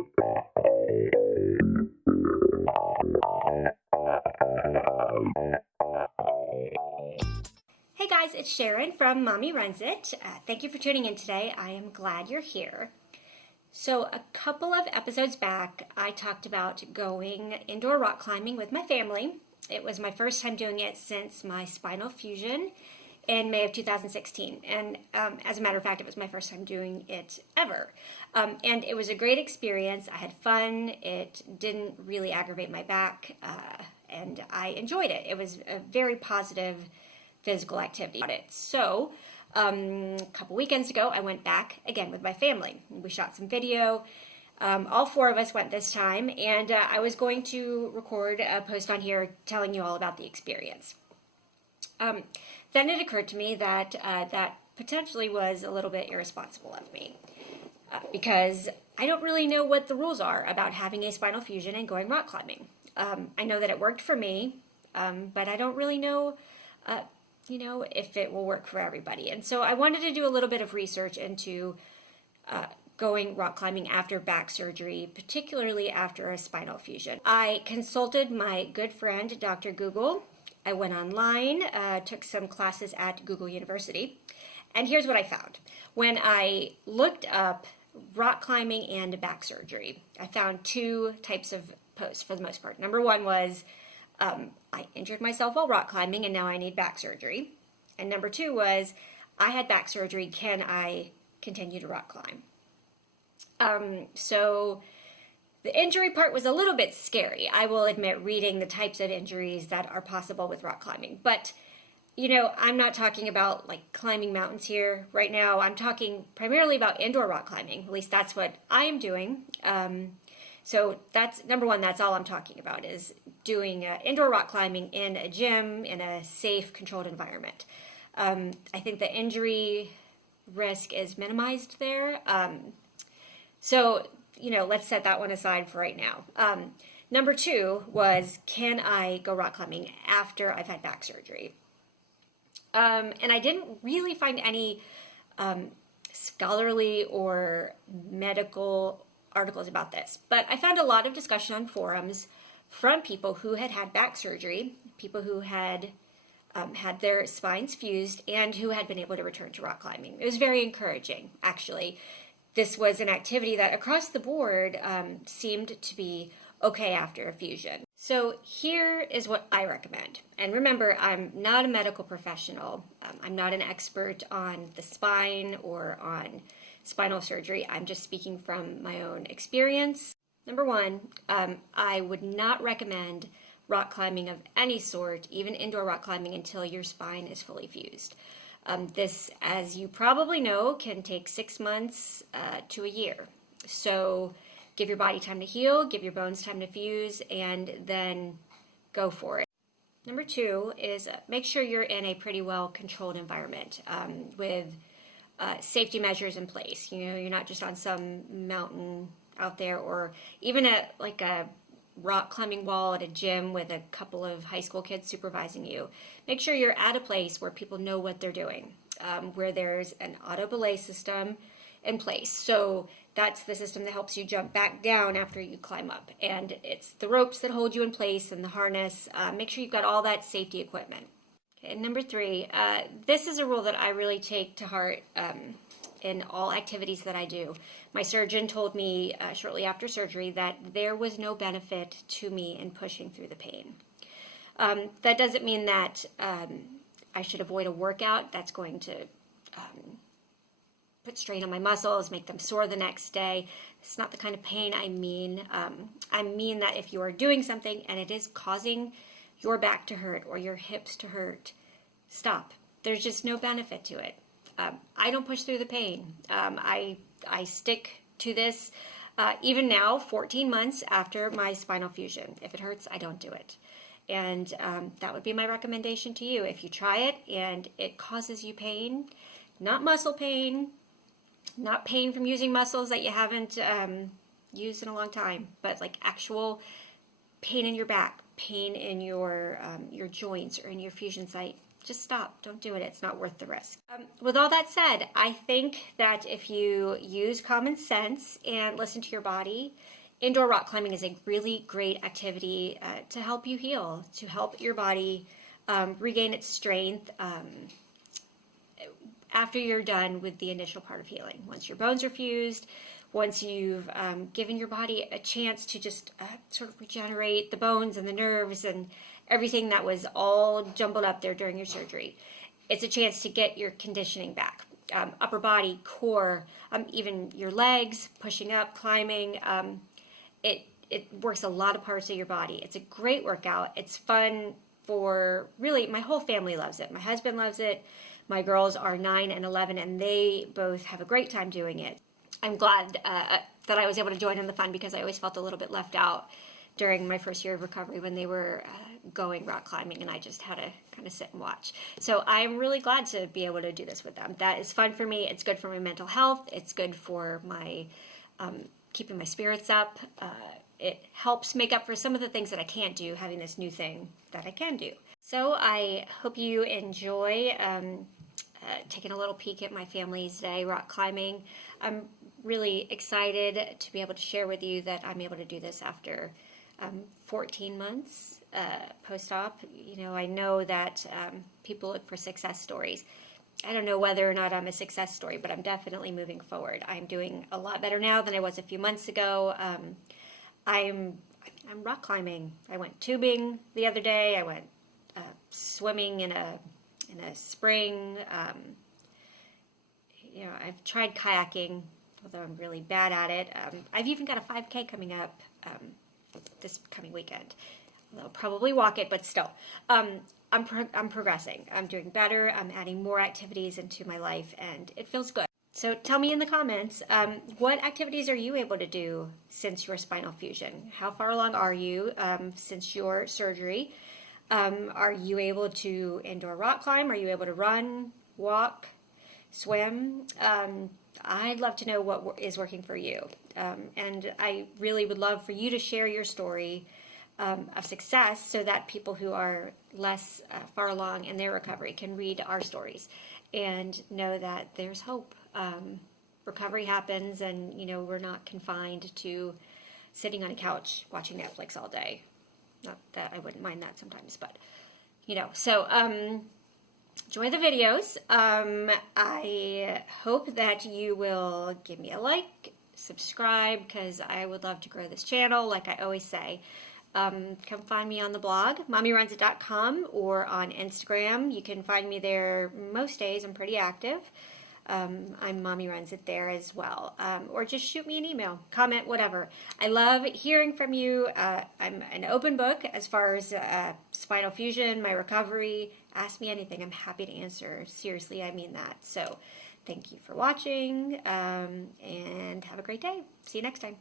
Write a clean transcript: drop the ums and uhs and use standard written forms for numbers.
Hey guys, it's Sharon from Mommy Runs It. Thank you for tuning in today. I am glad you're here. So a couple of episodes back, I talked about going indoor rock climbing with my family. It was my first time doing it since my spinal fusion in May of 2016. And as a matter of fact, it was my first time doing it ever. And it was a great experience. I had fun. It didn't really aggravate my back, and I enjoyed it. It was a very positive physical activity. So a couple weekends ago, I went back again with my family. We shot some video. All four of us went this time, and I was going to record a post on here telling you all about the experience. Then it occurred to me that that potentially was a little bit irresponsible of me, because I don't really know what the rules are about having a spinal fusion and going rock climbing. I know that it worked for me, but I don't really know if it will work for everybody. And so I wanted to do a little bit of research into going rock climbing after back surgery, particularly after a spinal fusion. I consulted my good friend, Dr. Google. I went online, took some classes at Google University, and here's what I found. When I looked up rock climbing and back surgery, I found two types of posts for the most part. Number one was, I injured myself while rock climbing and now I need back surgery. And number two was, I had back surgery, can I continue to rock climb? So the injury part was a little bit scary. I will admit, reading the types of injuries that are possible with rock climbing. But, I'm not talking about like climbing mountains here right now. I'm talking primarily about indoor rock climbing. At least that's what I am doing. So that's number one, that's all I'm talking about, is doing indoor rock climbing in a gym, in a safe, controlled environment. I think the injury risk is minimized there. So, let's set that one aside for right now. Number two was, can I go rock climbing after I've had back surgery? And I didn't really find any scholarly or medical articles about this, but I found a lot of discussion on forums from people who had had back surgery, people who had had their spines fused, and who had been able to return to rock climbing. It was very encouraging, actually. This was an activity that across the board seemed to be okay after a fusion. So here is what I recommend. And remember, I'm not a medical professional. I'm not an expert on the spine or on spinal surgery. I'm just speaking from my own experience. Number one, I would not recommend rock climbing of any sort, even indoor rock climbing, until your spine is fully fused. This, as you probably know, can take 6 months to a year. So give your body time to heal, give your bones time to fuse, and then go for it. Number two is make sure you're in a pretty well controlled environment with safety measures in place. You're not just on some mountain out there, or even at like a rock climbing wall at a gym with a couple of high school kids supervising you. Make sure you're at a place where people know what they're doing, where there's an auto belay system in place. So that's the system that helps you jump back down after you climb up. And it's the ropes that hold you in place and the harness. Make sure you've got all that safety equipment. Okay, number three, this is a rule that I really take to heart in all activities that I do. My surgeon told me shortly after surgery that there was no benefit to me in pushing through the pain. That doesn't mean that I should avoid a workout that's going to put strain on my muscles, make them sore the next day. It's not the kind of pain I mean. I mean that if you are doing something and it is causing your back to hurt or your hips to hurt, stop. There's just no benefit to it. I don't push through the pain. I stick to this even now, 14 months after my spinal fusion. If it hurts, I don't do it. And that would be my recommendation to you. If you try it and it causes you pain, not muscle pain, not pain from using muscles that you haven't used in a long time, but like actual pain in your back, pain in your joints or in your fusion site, just stop. Don't do it. It's not worth the risk. With all that said, I think that if you use common sense and listen to your body, indoor rock climbing is a really great activity to help you heal, to help your body regain its strength after you're done with the initial part of healing. Once your bones are fused, once you've given your body a chance to just sort of regenerate the bones and the nerves and everything that was all jumbled up there during your surgery, it's a chance to get your conditioning back. Upper body, core, even your legs, pushing up, climbing. It works a lot of parts of your body. It's a great workout. It's fun for really, my whole family loves it. My husband loves it. My girls are 9 and 11, and they both have a great time doing it. I'm glad that I was able to join in the fun, because I always felt a little bit left out during my first year of recovery when they were going rock climbing, and I just had to kind of sit and watch. So I'm really glad to be able to do this with them. That is fun for me. It's good for my mental health. It's good for my keeping my spirits up. It helps make up for some of the things that I can't do, having this new thing that I can do. So I hope you enjoy taking a little peek at my family's day rock climbing. I'm really excited to be able to share with you that I'm able to do this after 14 months post-op. You know, I know that people look for success stories. I don't know whether or not I'm a success story, but I'm definitely moving forward. I'm doing a lot better now than I was a few months ago. I'm rock climbing. I went tubing the other day. I went swimming in a spring. You know, I've tried kayaking, although I'm really bad at it. I've even got a 5K coming up this coming weekend. I'll probably walk it, but still. I'm progressing. I'm doing better. I'm adding more activities into my life, and it feels good. So tell me in the comments, what activities are you able to do since your spinal fusion? How far along are you since your surgery? Are you able to indoor rock climb? Are you able to run, walk, swim? I'd love to know what is working for you. And I really would love for you to share your story of success, so that people who are less far along in their recovery can read our stories and know that there's hope. Recovery happens, and you know, we're not confined to sitting on a couch watching Netflix all day. Not that I wouldn't mind that sometimes, but you know. So enjoy the videos. I hope that you will give me a like, subscribe, because I would love to grow this channel, like I always say. Come find me on the blog, mommyruns.com, or on Instagram. You can find me there most days. I'm pretty active. I'm Mommy Runs It there as well. Or just shoot me an email, comment, whatever. I love hearing from you. I'm an open book as far as spinal fusion, my recovery. Ask me anything. I'm happy to answer. Seriously, I mean that. So thank you for watching, and have a great day. See you next time.